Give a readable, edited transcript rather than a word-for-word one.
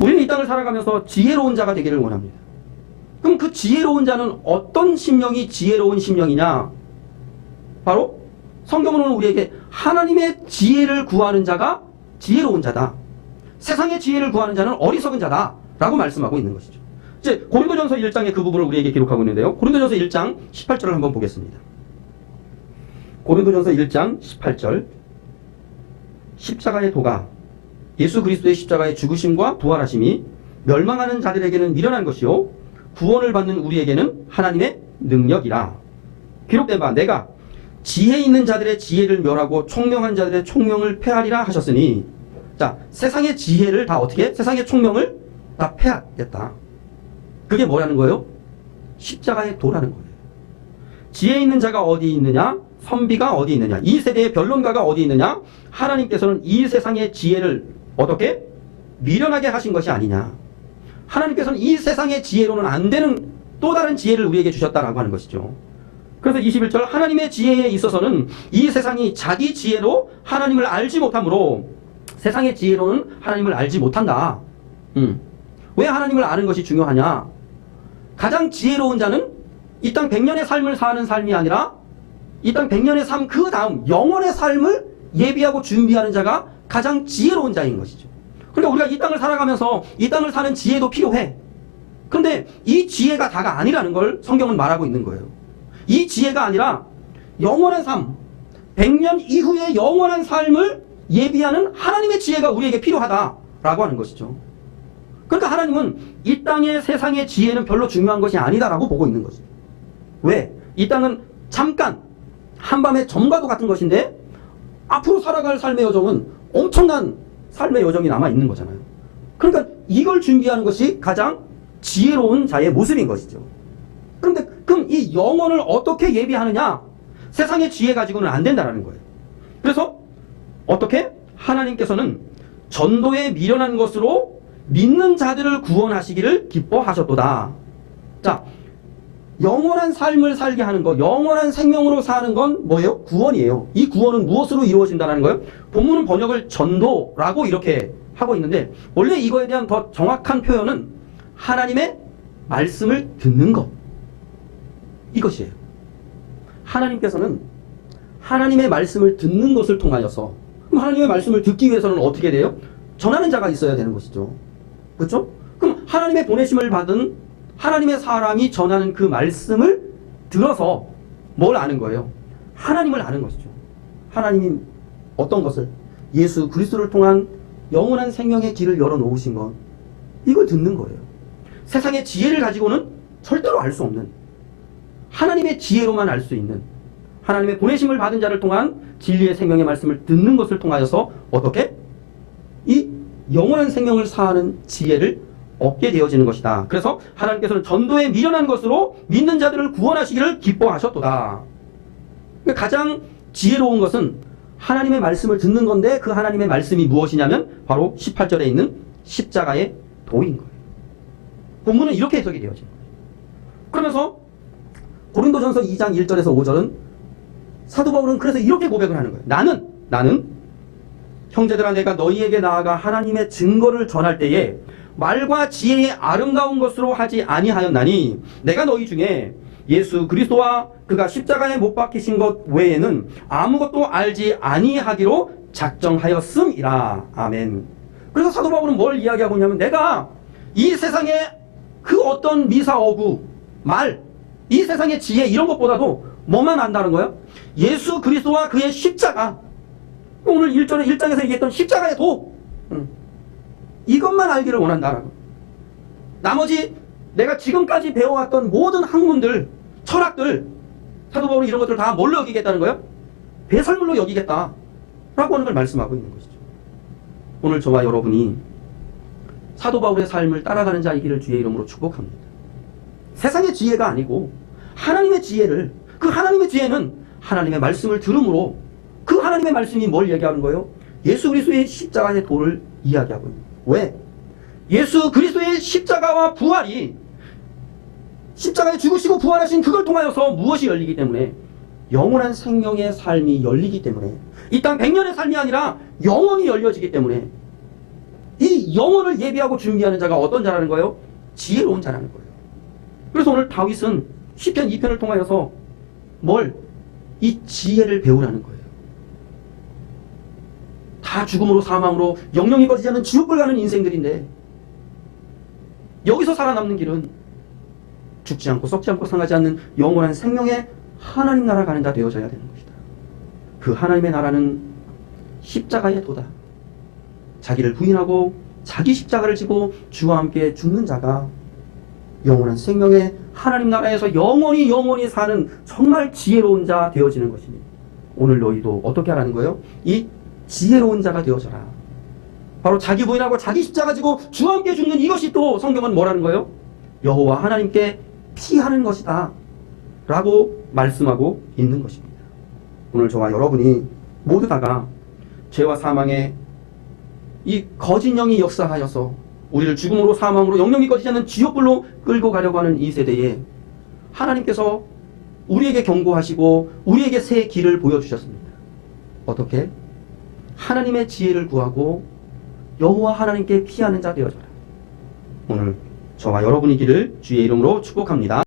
우리는 이 땅을 살아가면서 지혜로운 자가 되기를 원합니다. 그럼 그 지혜로운 자는 어떤 심령이 지혜로운 심령이냐? 바로 성경으로는 우리에게 하나님의 지혜를 구하는 자가 지혜로운 자다. 세상의 지혜를 구하는 자는 어리석은 자다 라고 말씀하고 있는 것이죠. 이제 고린도전서 1장의 그 부분을 우리에게 기록하고 있는데요. 고린도전서 1장 18절을 한번 보겠습니다. 고린도전서 1장 18절. 십자가의 도가 예수 그리스도의 십자가의 죽으심과 부활하심이 멸망하는 자들에게는 미련한 것이요 구원을 받는 우리에게는 하나님의 능력이라. 기록된 바 내가 지혜 있는 자들의 지혜를 멸하고 총명한 자들의 총명을 패하리라 하셨으니, 자, 세상의 지혜를 다 어떻게? 세상의 총명을 다 패하겠다. 그게 뭐라는 거예요? 십자가의 도라는 거예요. 지혜 있는 자가 어디 있느냐? 선비가 어디 있느냐? 이 세대의 변론가가 어디 있느냐? 하나님께서는 이 세상의 지혜를 어떻게? 미련하게 하신 것이 아니냐. 하나님께서는 이 세상의 지혜로는 안 되는 또 다른 지혜를 우리에게 주셨다라고 하는 것이죠. 그래서 21절 하나님의 지혜에 있어서는 이 세상이 자기 지혜로 하나님을 알지 못하므로 세상의 지혜로는 하나님을 알지 못한다. 왜 하나님을 아는 것이 중요하냐? 가장 지혜로운 자는 이 땅 100년의 삶을 사는 삶이 아니라 이 땅 100년의 삶 그 다음 영원의 삶을 예비하고 준비하는 자가 가장 지혜로운 자인 것이죠. 그러니까 우리가 이 땅을 살아가면서 이 땅을 사는 지혜도 필요해. 그런데 이 지혜가 다가 아니라는 걸 성경은 말하고 있는 거예요. 이 지혜가 아니라 영원한 삶, 100년 이후의 영원한 삶을 예비하는 하나님의 지혜가 우리에게 필요하다라고 하는 것이죠. 그러니까 하나님은 이 땅의 세상의 지혜는 별로 중요한 것이 아니다라고 보고 있는 거죠. 왜? 이 땅은 잠깐 한밤의 점과도 같은 것인데 앞으로 살아갈 삶의 여정은 엄청난 삶의 여정이 남아 있는 거잖아요. 그러니까 이걸 준비하는 것이 가장 지혜로운 자의 모습인 것이죠. 그런데 그럼 이 영혼을 어떻게 예비하느냐? 세상의 지혜 가지고는 안 된다라는 거예요. 그래서 어떻게? 하나님께서는 전도에 미련한 것으로 믿는 자들을 구원하시기를 기뻐하셨도다. 자, 영원한 삶을 살게 하는 것, 영원한 생명으로 사는 건 뭐예요? 구원이에요. 이 구원은 무엇으로 이루어진다는 거예요? 본문은 번역을 전도라고 이렇게 하고 있는데 원래 이거에 대한 더 정확한 표현은 하나님의 말씀을 듣는 것, 이것이에요. 하나님께서는 하나님의 말씀을 듣는 것을 통하여서, 그럼 하나님의 말씀을 듣기 위해서는 어떻게 돼요? 전하는 자가 있어야 되는 것이죠. 그렇죠? 그럼 하나님의 보내심을 받은 하나님의 사람이 전하는 그 말씀을 들어서 뭘 아는 거예요? 하나님을 아는 것이죠. 하나님이 어떤 것을? 예수 그리스도를 통한 영원한 생명의 길을 열어놓으신 것, 이걸 듣는 거예요. 세상의 지혜를 가지고는 절대로 알 수 없는, 하나님의 지혜로만 알 수 있는, 하나님의 보내심을 받은 자를 통한 진리의 생명의 말씀을 듣는 것을 통하여서 어떻게? 이 영원한 생명을 사는 지혜를 얻게 되어지는 것이다. 그래서 하나님께서는 전도에 미련한 것으로 믿는 자들을 구원하시기를 기뻐하셨도다. 그러니까 가장 지혜로운 것은 하나님의 말씀을 듣는 건데 그 하나님의 말씀이 무엇이냐면 바로 18절에 있는 십자가의 도인 거예요. 본문은 이렇게 해석이 되어지는 거예요. 그러면서 고린도전서 2장 1절에서 5절은 사도 바울은 그래서 이렇게 고백을 하는 거예요. 나는 형제들아 내가 너희에게 나아가 하나님의 증거를 전할 때에 말과 지혜의 아름다운 것으로 하지 아니하였나니 내가 너희 중에 예수 그리스도와 그가 십자가에 못 박히신 것 외에는 아무것도 알지 아니하기로 작정하였음이라. 아멘. 그래서 사도 바울은 뭘 이야기하고 있냐면 내가 이 세상의 그 어떤 미사어구, 말, 이 세상의 지혜 이런 것보다도 뭐만 안다는 거예요? 예수 그리스도와 그의 십자가. 오늘 1장에서 얘기했던 십자가의 도. 이것만 알기를 원한다라고. 나머지 내가 지금까지 배워왔던 모든 학문들, 철학들, 사도 바울은 이런 것들을 다 뭘로 여기겠다는 거예요? 배설물로 여기겠다 라고 하는 걸 말씀하고 있는 것이죠. 오늘 저와 여러분이 사도 바울의 삶을 따라가는 자이기를 주의 이름으로 축복합니다. 세상의 지혜가 아니고 하나님의 지혜를, 그 하나님의 지혜는 하나님의 말씀을 들음으로 그 하나님의 말씀이 뭘 얘기하는 거예요? 예수 그리스도의 십자가의 도를 이야기하고 있는 거예요. 왜? 예수 그리스도의 십자가와 부활이, 십자가에 죽으시고 부활하신 그걸 통하여서 무엇이 열리기 때문에? 영원한 생명의 삶이 열리기 때문에, 이 땅 100년의 삶이 아니라 영원히 열려지기 때문에 이 이 영혼을 예비하고 준비하는 자가 어떤 자라는 거예요? 지혜로운 자라는 거예요. 그래서 오늘 다윗은 시편 2편을 통하여서 이 지혜를 배우라는 거예요. 다 죽음으로 사망으로 영영이 꺼지지 않는 지옥을 가는 인생들인데 여기서 살아남는 길은 죽지 않고 썩지 않고 상하지 않는 영원한 생명의 하나님 나라 가는 자 되어져야 되는 것이다. 그 하나님의 나라는 십자가의 도다. 자기를 부인하고 자기 십자가를 지고 주와 함께 죽는 자가 영원한 생명의 하나님 나라에서 영원히 사는 정말 지혜로운 자 되어지는 것이니 오늘 너희도 어떻게 하라는 거예요? 이 지혜로운 자가 되어져라. 바로 자기 부인하고 자기 십자가 지고 주와 함께 죽는 이것이 또 성경은 뭐라는 거예요? 여호와 하나님께 피하는 것이다 라고 말씀하고 있는 것입니다. 오늘 저와 여러분이 모두 다가 죄와 사망의 이 거짓 영이 역사하여서 우리를 죽음으로 사망으로 영영이 꺼지지 않는 지옥불로 끌고 가려고 하는 이 세대에 하나님께서 우리에게 경고하시고 우리에게 새 길을 보여주셨습니다. 어떻게? 하나님의 지혜를 구하고 여호와 하나님께 피하는 자 되어져라. 오늘 저와 여러분이기를 주의 이름으로 축복합니다.